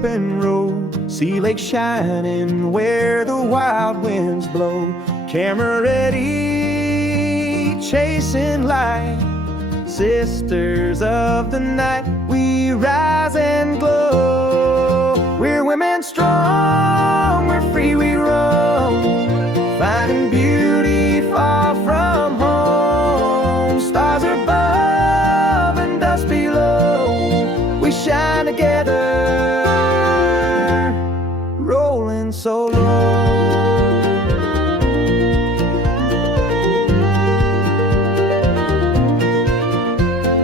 open road, sea lake shining where the wild winds blow. Camera ready, chasing light, sisters of the night, we rise and glow. We're women strong, we're free, we roam, finding beauty far from home. Stars above and dust below, we shine together, rolling solo.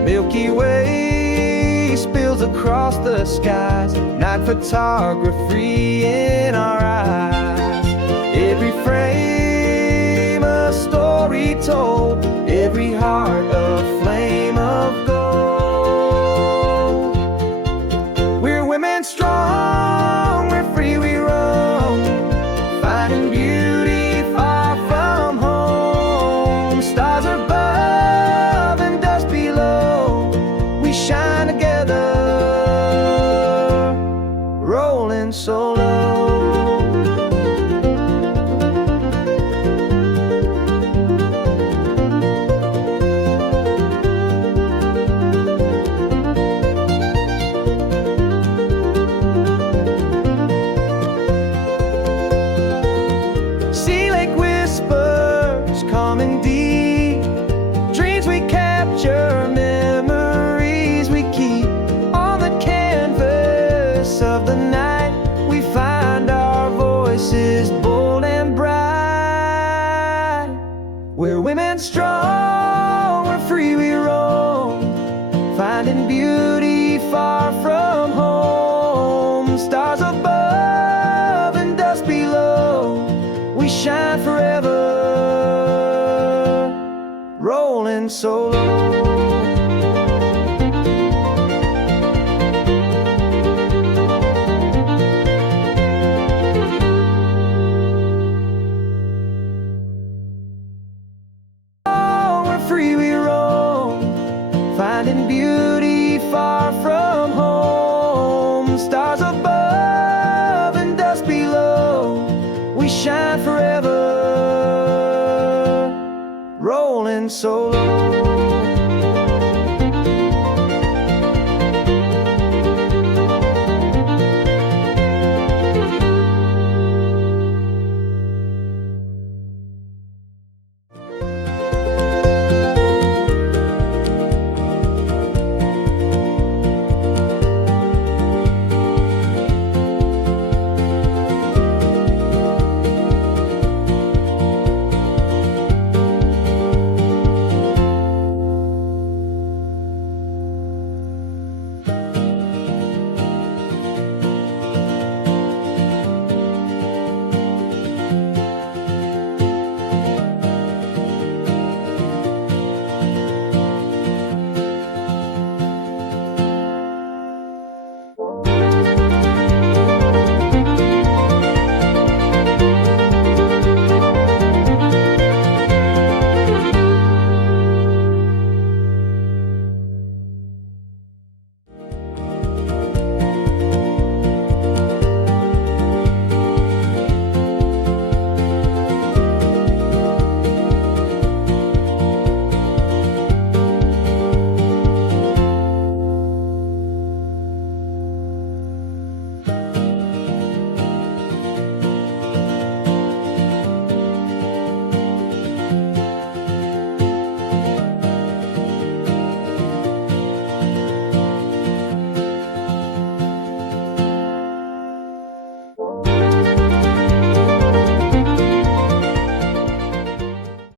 Milky Way spills across the skies, night photography in our eyes. Every frame a story told, every heart a flame of gold. We're women strong, we're free, we roam, finding beauty far from home. Stars above and dust below, we shine together, rolling solo. Sea lake whispers coming deep, dreams we capture, memories we keep. On the canvas of the night, we find our voices bold and bright. We're women strong, we're free, we roam, finding beauty far from home. Stars above and dust below, we shine forever, rolling solo. We're free, we roam, finding beauty far from home. Stars above and dust below, we shine forever, rolling solo.